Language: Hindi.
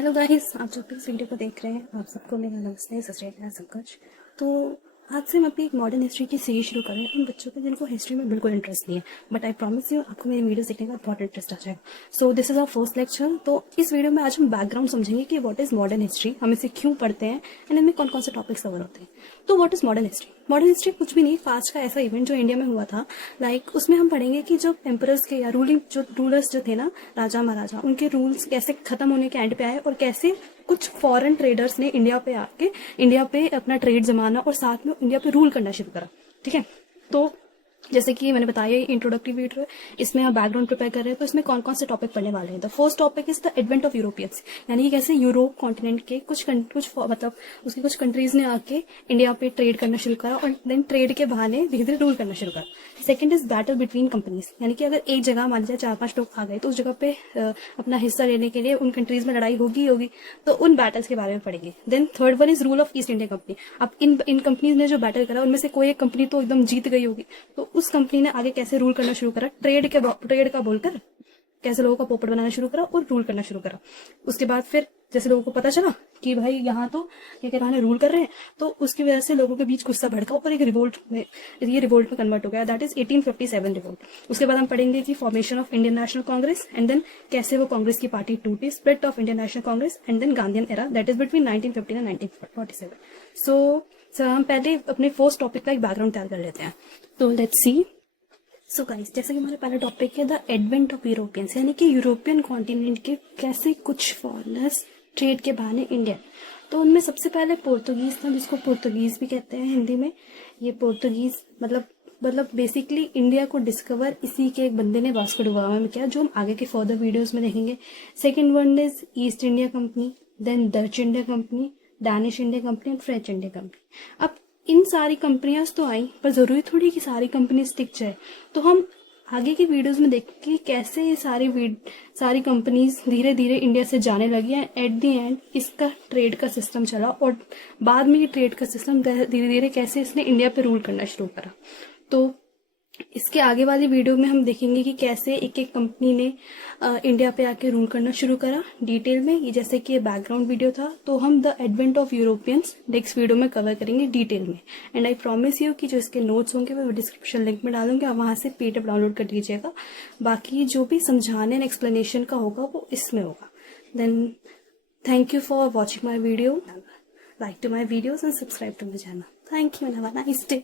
हेलो गाइस, आप जब भी इस वीडियो को देख रहे हैं आप सबको मेरा नमस्ते, सत श्री अकाल, सब कुछ। तो आज से हम अपनी एक मॉडर्न हिस्ट्री की सीरीज शुरू करें उन बच्चों को जिनको हिस्ट्री में बिल्कुल इंटरेस्ट नहीं है, बट आई प्रॉमिस यू आपको मेरी वीडियो देखने का बहुत इंटरेस्ट आ जाएगा। So this is our first lecture. तो इस वीडियो में आज हम बैकग्राउंड समझेंगे कि व्हाट इज मॉडर्न हिस्ट्री, हम इसे क्यों पढ़ते हैं एंड इनमें कौन कौन से टॉपिक्स कवर होते हैं। तो what is modern history? Modern history कुछ भी नहीं, पास्ट का ऐसा इवेंट जो इंडिया में हुआ था। उसमें हम पढ़ेंगे कि जब एम्परर्स के या रूलर्स जो थे ना, राजा महाराजा, उनके रूल्स कैसे खत्म होने के एंड पे आए और कैसे कुछ फॉरेन ट्रेडर्स ने इंडिया पे आके इंडिया पे अपना ट्रेड जमाना और साथ में इंडिया पे रूल करना शुरू करा। ठीक है, तो जैसे कि मैंने बताया इंट्रोडक्टरी वीडियो है, इसमें आप बैकग्राउंड प्रिपेयर कर रहे हैं। तो इसमें कौन कौन से टॉपिक पढ़ने वाले हैं? The first topic is the advent of Europeans, यानी कि कैसे यूरोप कॉन्टिनेंट के कुछ मतलब उसके कुछ कंट्रीज ने आके इंडिया पे ट्रेड करना शुरू करा और देन ट्रेड के बहाने धीरे धीरे रूल करना शुरू करा। Second is battle between companies, यानी कि अगर एक जगह मान लीजिए 4-5 लोग आ गए तो उस जगह पे अपना हिस्सा लेने के लिए उन कंट्रीज में लड़ाई होगी, तो उन बैटल्स के बारे में पढ़ेंगे। Then third one is rule of East India company. अब इन कंपनीज ने जो बैटल करा उनमें से कोई एक कंपनी तो एकदम जीत गई होगी, तो उस कंपनी ने आगे कैसे रूल करना शुरू करा, ट्रेड का बोलकर कैसे लोगों का पोपट बनाना शुरू करा और रूल करना शुरू करा। उसके बाद फिर जैसे लोगों को पता चला कि भाई यहाँ तो ये क्या रूल कर रहे हैं, तो उसकी वजह से लोगों के बीच गुस्सा भड़का और एक रिवोल्ट में कन्वर्ट हो गया, दैट इज 1857 रिवोल्ट। उसके बाद हम पढ़ेंगे कि formation of Indian National Congress and then कैसे वो कांग्रेस की पार्टी टूटी, split of Indian National Congress and then Gandhian era, that is between 1915 and 1947। So हम पहले अपने फर्स्ट टॉपिक का एक बैकग्राउंड तैयार कर लेते हैं। तो लेट्स सी। सो गाइस, जैसे कि हमारा पहला टॉपिक है द एडवेंट ऑफ यूरोपियंस, यानी कि यूरोपियन कॉन्टिनेंट के कैसे कुछ फॉरेनर्स ट्रेड के बहाने इंडिया। तो उनमें सबसे पहले पोर्तुगीज था, जिसको पोर्तुगीज भी कहते हैं हिंदी में। ये पोर्तुगीज मतलब बेसिकली इंडिया को डिस्कवर इसी के एक बंदे ने, वास्को डी गामा में किया, जो हम आगे के फर्दर वीडियोस में देखेंगे। Second one is East India company, then Dutch India company, Danish India company and French India company. अब इन सारी कंपनियां तो आई, पर जरूरी थोड़ी कि सारी कंपनी टिक जाए। तो हम आगे की वीडियोस में देखेंगे कि ये सारी कंपनीज धीरे धीरे इंडिया से जाने लगी हैं। एट द एंड इसका ट्रेड का सिस्टम चला और बाद में ये ट्रेड का सिस्टम धीरे धीरे कैसे इसने इंडिया पे रूल करना शुरू करा। तो इसके आगे वाली वीडियो में हम देखेंगे कि कैसे एक एक कंपनी ने इंडिया पे आके रूल करना शुरू करा डिटेल में। ये जैसे कि ये बैकग्राउंड वीडियो था, तो हम the advent of Europeans next video में कवर करेंगे डिटेल में। एंड आई प्रॉमिस यू कि जो इसके नोट्स होंगे वो डिस्क्रिप्शन लिंक में डालूंगे, आप वहां से PDF डाउनलोड कर लीजिएगा। बाकी जो भी समझाने एंड एक्सप्लेनेशन का होगा वो इसमें होगा। Then thank you for watching my video, like to my videos and subscribe to my channel. Thank you and have a nice day.